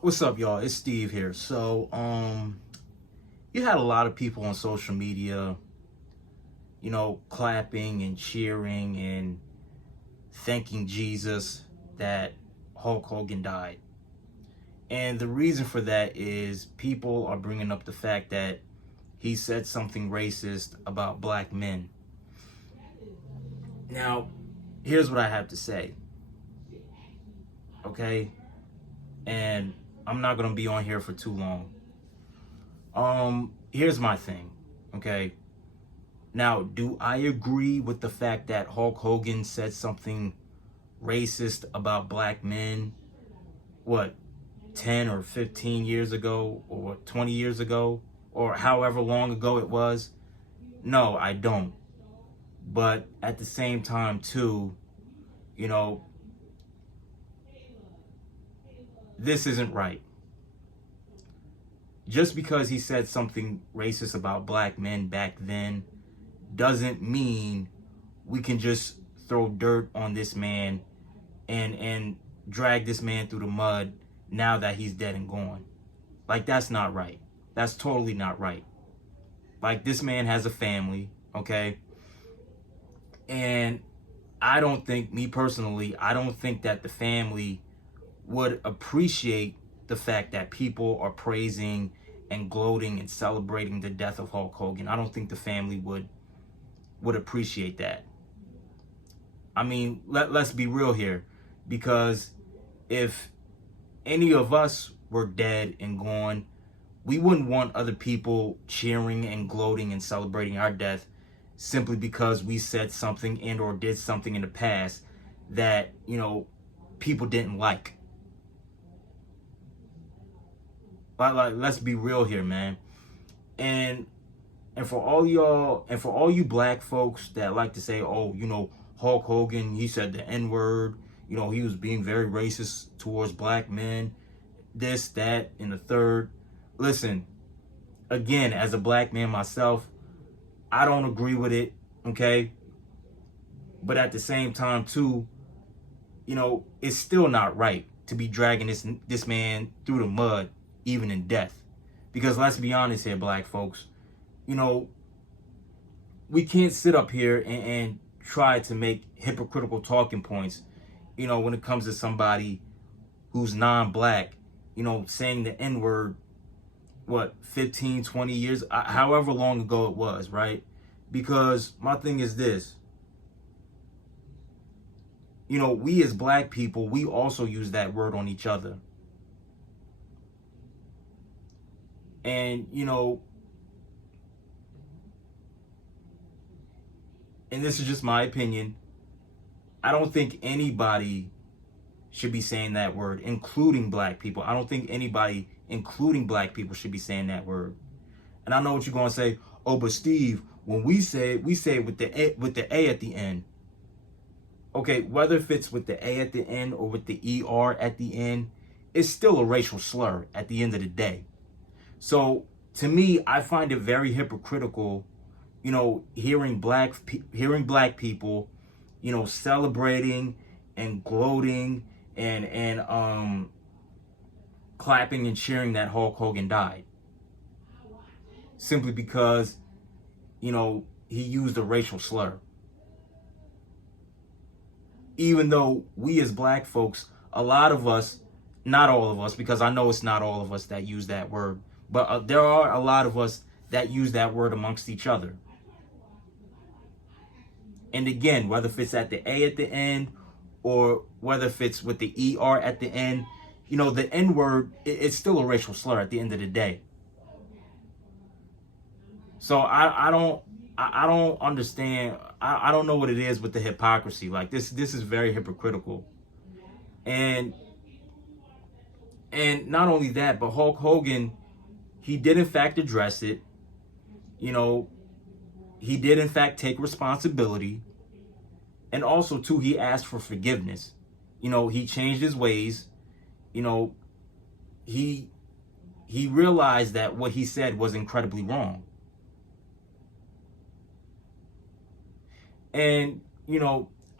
What's up, y'all? It's Steve here. You had a lot of people on social media, clapping and cheering and thanking Jesus that Hulk Hogan died. And the reason for that is people are bringing up the fact that he said something racist about black men. Now, here's what I have to say, okay? And I'm not going to be on here for too long. Here's my thing, okay? Now, do I agree with the fact that Hulk Hogan said something racist about black men, what, 10 or 15 years ago, or 20 years ago, or however long ago it was? No, I don't. But at the same time, too, you know, this isn't right. Just because he said something racist about black men back then doesn't mean we can just throw dirt on this man and drag this man through the mud now that he's dead and gone. Like, that's not right. That's totally not right. Like, this man has a family, okay? And I don't think, me personally, I don't think that the family would appreciate the fact that people are praising and gloating and celebrating the death of Hulk Hogan. I don't think the family would appreciate that. I mean, let's be real here, because if any of us were dead and gone, we wouldn't want other people cheering and gloating and celebrating our death simply because we said something and or did something in the past that, people didn't like. Like, let's be real here, man. And for all y'all, and for all you black folks that like to say, oh, Hulk Hogan, he said the N-word, he was being very racist towards black men, this, that, and the third. Listen, again, as a black man myself, I don't agree with it, okay? But at the same time, too, it's still not right to be dragging this man through the mud, even in death. Because let's be honest here, black folks, we can't sit up here and try to make hypocritical talking points, when it comes to somebody who's non-black, saying the N-word, what, 15, 20 years, however long ago it was, right? Because my thing is this, we as black people, we also use that word on each other. And, and this is just my opinion, I don't think anybody should be saying that word, including black people. I don't think anybody, including black people, should be saying that word. And I know what you're gonna say. Oh, but Steve, when we say it with the A at the end. Okay, whether if it's with the A at the end or with the ER at the end, it's still a racial slur at the end of the day. So to me, I find it very hypocritical, hearing black people, celebrating and gloating and clapping and cheering that Hulk Hogan died, simply because, he used a racial slur. Even though we as black folks, a lot of us, not all of us, because I know it's not all of us that use that word, but there are a lot of us that use that word amongst each other. And again, whether if it's at the A at the end or whether if it's with the ER at the end, the N word, it's still a racial slur at the end of the day. So I don't understand. I don't know what it is with the hypocrisy. Like, this is very hypocritical. And not only that, but Hulk Hogan, he did in fact address it. He did in fact take responsibility. And also too, he asked for forgiveness. He changed his ways. He realized that what he said was incredibly wrong. And,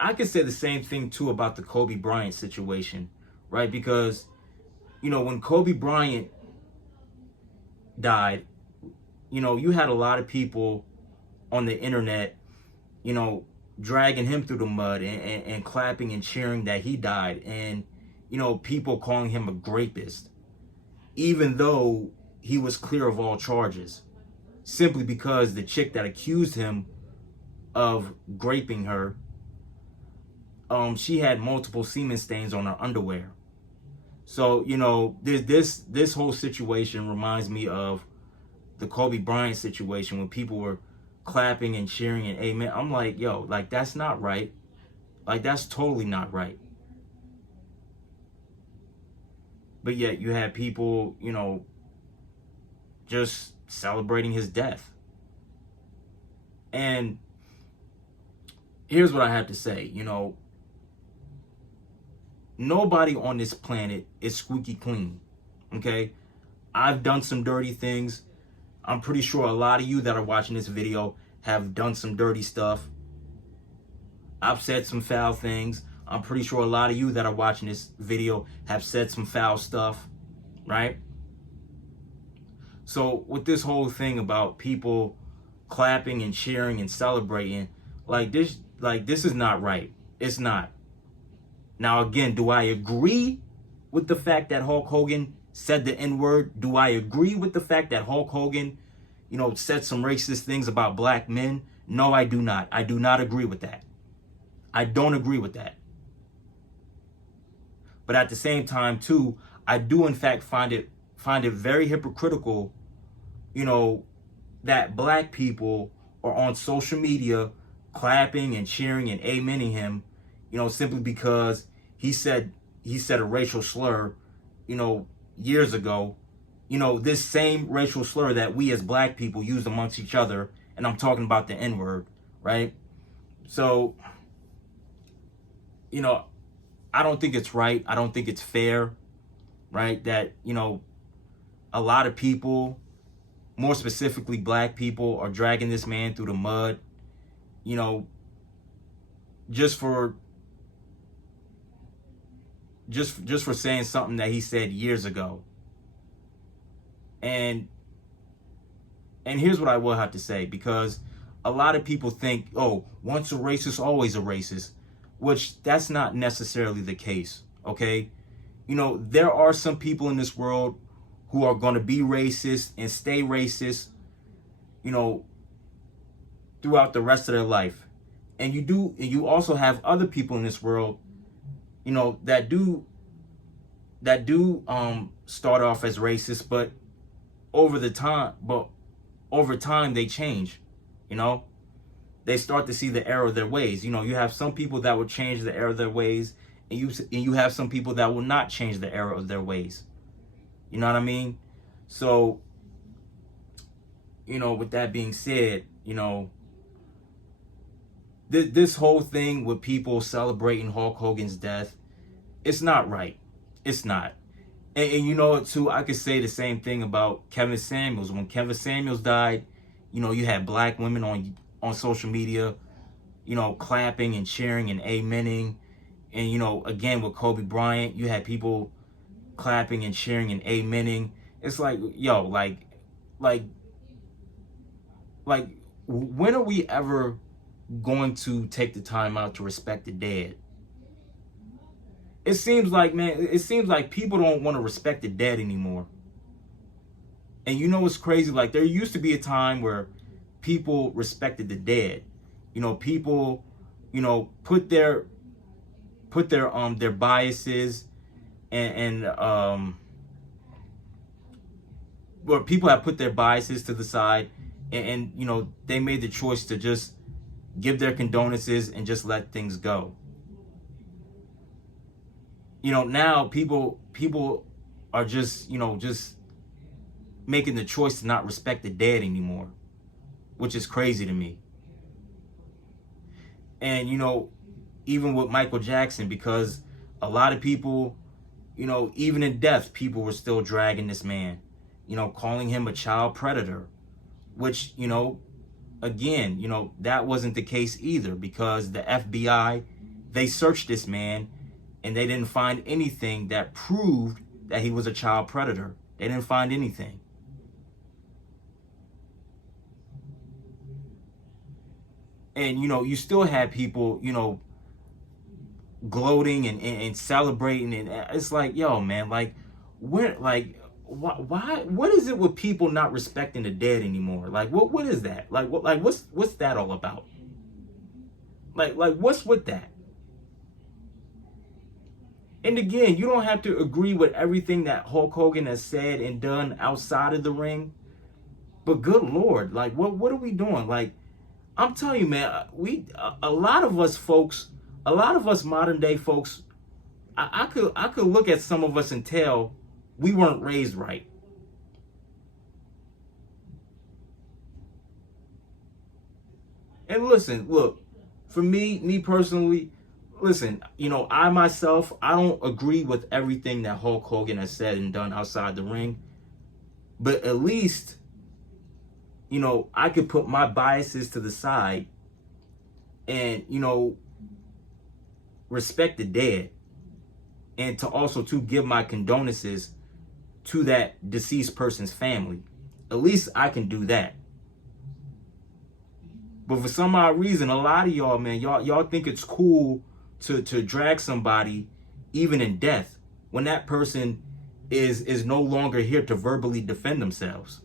I could say the same thing too about the Kobe Bryant situation, right? Because, when Kobe Bryant died, you had a lot of people on the internet, you know, dragging him through the mud and clapping and cheering that he died. And, people calling him a rapist, even though he was clear of all charges, simply because the chick that accused him of raping her, she had multiple semen stains on her underwear. So, this whole situation reminds me of the Kobe Bryant situation when people were clapping and cheering and amen. I'm like, yo, like, that's not right. Like, that's totally not right. But yet you had people, just celebrating his death. And here's what I have to say, nobody on this planet is squeaky clean. Okay? I've done some dirty things. I'm pretty sure a lot of you that are watching this video have done some dirty stuff. I've said some foul things. I'm pretty sure a lot of you that are watching this video have said some foul stuff, right? So with this whole thing about people clapping and cheering and celebrating, this is not right. It's not. Now, again, do I agree with the fact that Hulk Hogan said the N-word? Do I agree with the fact that Hulk Hogan, said some racist things about black men? No, I do not. I do not agree with that. I don't agree with that. But at the same time, too, I do in fact find it very hypocritical, that black people are on social media clapping and cheering and amening him, simply because he said a racial slur, years ago, this same racial slur that we as black people use amongst each other, and I'm talking about the N-word, right? So, I don't think it's right. I don't think it's fair, right? That, a lot of people, more specifically black people, are dragging this man through the mud, just for saying something that he said years ago. And here's what I will have to say, because a lot of people think, oh, once a racist, always a racist, which that's not necessarily the case, okay? There are some people in this world who are going to be racist and stay racist, throughout the rest of their life. And you also have other people in this world, that do start off as racist, but over time they change, They start to see the error of their ways. You have some people that will change the error of their ways, and you have some people that will not change the error of their ways. You know what I mean? So, with that being said, this whole thing with people celebrating Hulk Hogan's death, it's not right. It's not. And too, I could say the same thing about Kevin Samuels. When Kevin Samuels died, you had black women on social media, clapping and cheering and amening. And, again, with Kobe Bryant, you had people clapping and cheering and amening. It's like, yo, like, when are we ever going to take the time out to respect the dead? It seems like people don't want to respect the dead anymore. And it's crazy, like, there used to be a time where people respected the dead. People, put their biases and where people have put their biases to the side, and they made the choice to just give their condolences and just let things go. Now people are just making the choice to not respect the dead anymore, which is crazy to me. And even with Michael Jackson, because a lot of people, even in death, people were still dragging this man, calling him a child predator, which, again, that wasn't the case either, because the FBI, they searched this man and they didn't find anything that proved that he was a child predator. They didn't find anything. And, you still have people, gloating and celebrating. And it's like, yo, man, like, why, what is it with people not respecting the dead anymore? Like, what is that? Like, what's that all about? Like, what's with that? And again, you don't have to agree with everything that Hulk Hogan has said and done outside of the ring. But good Lord, like, what are we doing? Like, I'm telling you, man, a lot of us folks, a lot of us modern day folks, I could look at some of us and tell we weren't raised right. And listen, look, for me personally, listen, I myself, I don't agree with everything that Hulk Hogan has said and done outside the ring. But at least, I could put my biases to the side and, respect the dead. And to also to give my condolences to that deceased person's family. At least I can do that. But for some odd reason, a lot of y'all, man, y'all think it's cool to drag somebody even in death when that person is no longer here to verbally defend themselves.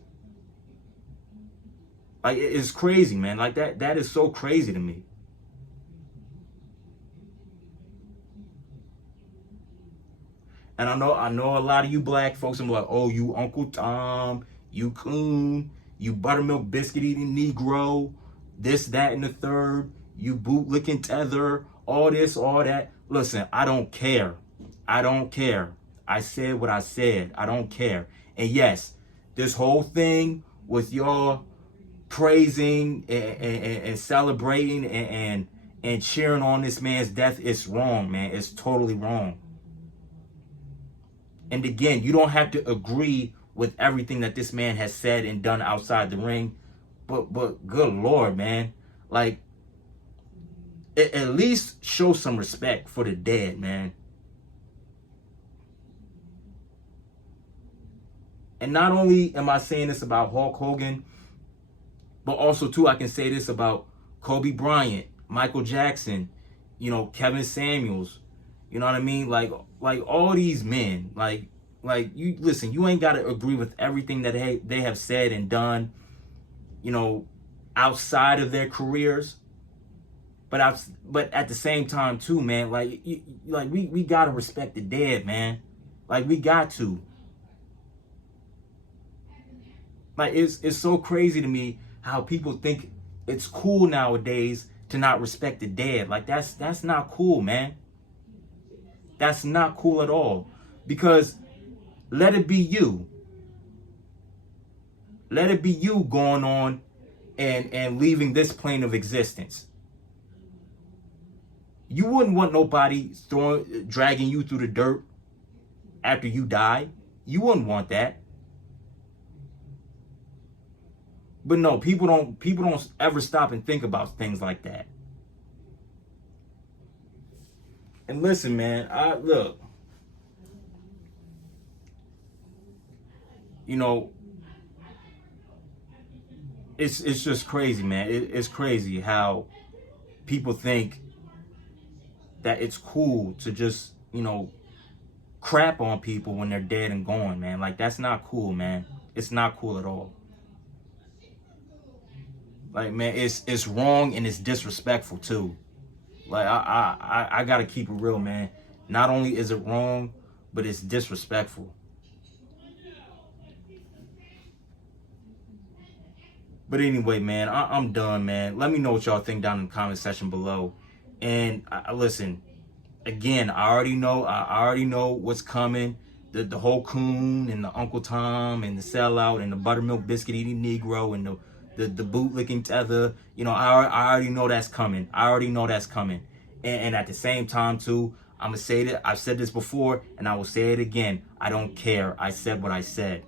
Like, it's crazy, man. Like, that is so crazy to me. And I know a lot of you black folks are like, oh, you Uncle Tom, you coon, you buttermilk biscuit eating Negro, this, that, and the third, you boot licking tether, all this, all that. Listen, I don't care. I don't care. I said what I said. I don't care. And yes, this whole thing with y'all praising and celebrating and cheering on this man's death, it's wrong, man. It's totally wrong. And again, you don't have to agree with everything that this man has said and done outside the ring. But good Lord, man. Like, at least show some respect for the dead, man. And not only am I saying this about Hulk Hogan, but also, too, I can say this about Kobe Bryant, Michael Jackson, Kevin Samuels. You know what I mean? Like all these men, like you listen, you ain't got to agree with everything that they have said and done, outside of their careers. But at the same time too, man, we got to respect the dead, man. Like, we got to. Like, it's so crazy to me how people think it's cool nowadays to not respect the dead. Like, that's not cool, man. That's not cool at all. Because let it be you. Let it be you going on and leaving this plane of existence. You wouldn't want nobody dragging you through the dirt after you die. You wouldn't want that. But no, people don't ever stop and think about things like that. And listen, man, look, it's just crazy, man. It's crazy how people think that it's cool to just, crap on people when they're dead and gone, man. Like, that's not cool, man. It's not cool at all. Like, man, it's wrong and it's disrespectful too. Like, I gotta keep it real, man. Not only is it wrong, but it's disrespectful. But anyway, man, I'm done, man. Let me know what y'all think down in the comment section below. And listen, again, I already know what's coming. The whole coon and the Uncle Tom and the sellout and the buttermilk biscuit eating Negro and the boot licking tether. I already know that's coming. I already know that's coming. And at the same time too, I'm gonna say that I've said this before and I will say it again. I don't care. I said what I said.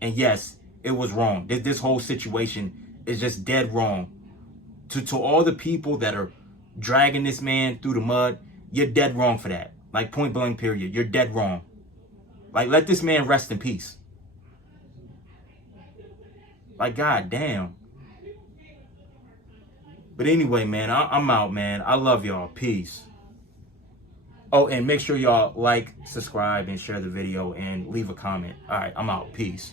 And yes, it was wrong. This whole situation is just dead wrong. To all the people that are dragging this man through the mud, you're dead wrong for that. Like, point blank period. You're dead wrong. Like, let this man rest in peace. Like, god damn. But anyway, man, I'm out, man. I love y'all. Peace. Oh, and make sure y'all like, subscribe, and share the video, and leave a comment. All right, I'm out. Peace.